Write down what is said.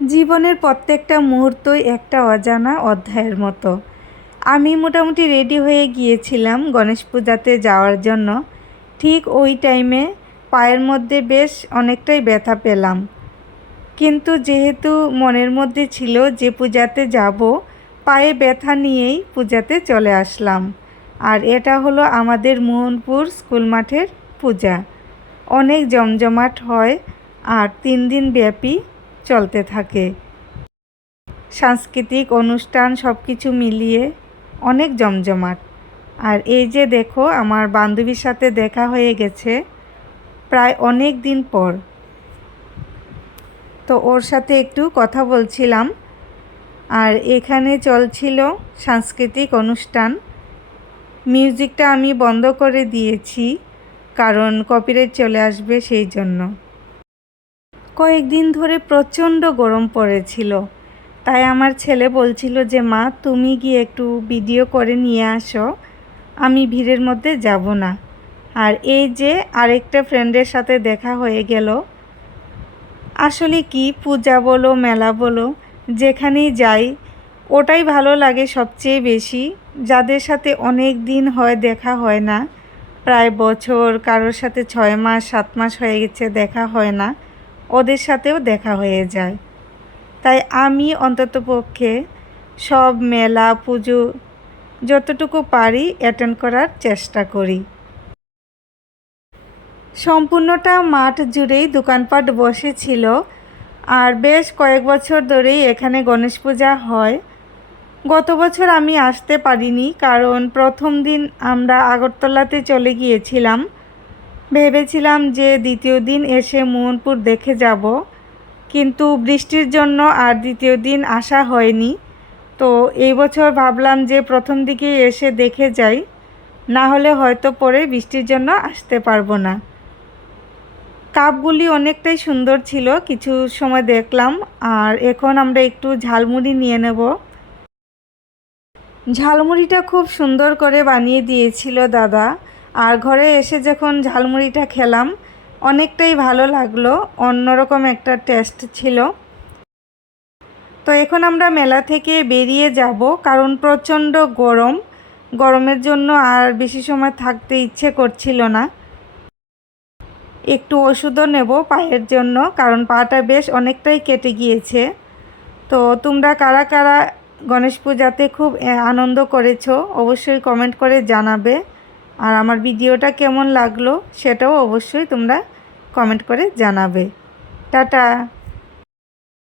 জীবনের প্রত্যেকটা মুহূর্তই একটা অজানা অধ্যায়ের মতো। আমি মোটামুটি রেডি হয়ে গিয়েছিলাম গণেশ পূজাতে যাওয়ার জন্য। ঠিক ওই টাইমে পায়ের মধ্যে বেশ অনেকটাই ব্যথা পেলাম। কিন্তু যেহেতু মনের মধ্যে ছিল যে পূজাতে যাব, পায়ে ব্যথা নিয়েই পূজাতে চলে আসলাম। আর এটা হলো আমাদের মোহনপুর স্কুল মাঠের পূজা। অনেক জমজমাট হয় আর তিন দিন ব্যাপী চলতে থাকে। সাংস্কৃতিক অনুষ্ঠান সব কিছু মিলিয়ে অনেক জমজমাট। আর এই যে দেখো, আমার বান্ধবীর সাথে দেখা হয়ে গেছে প্রায় অনেক দিন পর। তো ওর সাথে একটু কথা বলছিলাম। আর এখানে চলছিল সাংস্কৃতিক অনুষ্ঠান। মিউজিকটা আমি বন্ধ করে দিয়েছি, কারণ কপিরাইট চলে আসবে সেই জন্য। কয়েকদিন ধরে প্রচণ্ড গরম পড়েছিল। তাই আমার ছেলে বলছিল যে, মা, তুমি গিয়ে একটু ভিডিও করে নিয়ে আসো। আমি ভিড়ের মধ্যে যাব না। আর এই যে আরেকটা ফ্রেন্ডের সাথে দেখা হয়ে গেল। আসলে কি পূজা বলো, মেলা বলো, যেখানেই যাই, ওটাই ভালো লাগে সবচেয়ে বেশি। যাদের সাথে অনেক দিন হয় দেখা হয় না। প্রায় বছর কারোর সাথে ছয় মাস, সাত মাস হয়ে গেছে দেখা হয় না। ওদের সাথেও দেখা হয়ে যায়। তাই আমি অন্তত পক্ষে সব মেলা, পুজো যতটুকু পারি অ্যাটেন্ড করার চেষ্টা করি। সম্পূর্ণটা মাঠ জুড়েই দোকানপাট বসেছিল আর বেশ কয়েক বছর ধরেই এখানে গণেশ পূজা হয়। গত বছর আমি আসতে পারিনি কারণ প্রথম দিন আমরা আগরতলাতে চলে গিয়েছিলাম। ভেবেছিলাম যে দ্বিতীয় দিন এসে মোহনপুর দেখে যাব, কিন্তু বৃষ্টির জন্য আর দ্বিতীয় দিন আসা হয়নি। তো এই বছর ভাবলাম যে প্রথম দিকে এসে দেখে যাই, না হলে হয়তো পরে বৃষ্টির জন্য আসতে পারব না। কাপগুলি অনেকটাই সুন্দর ছিল, কিছু সময় দেখলাম, আর এখন আমরা একটু ঝালমুড়ি নিয়ে নেব। ঝালমুড়িটা খুব সুন্দর করে বানিয়ে দিয়েছিল দাদা। আর ঘরে এসে যখন ঝালমুড়িটা খেলাম, অনেকটাই ভালো লাগল, অন্যরকম একটা টেস্ট ছিল। তো এখন আমরা মেলা থেকে বেরিয়ে যাব, কারণ প্রচণ্ড গরম। গরমের জন্য আর বেশি সময় থাকতে ইচ্ছে করছিল না। একটু ওষুধও নেব পায়ের জন্য, কারণ পাটা বেশ অনেকটাই কেটে গিয়েছে। তো তোমরা কারা কারা গণেশ পূজাতে খুব আনন্দ করেছ, অবশ্যই কমেন্ট করে জানাবে। আর আমার ভিডিওটা কেমন লাগল সেটাও অবশ্যই তোমরা কমেন্ট করে জানাবে। টাটা!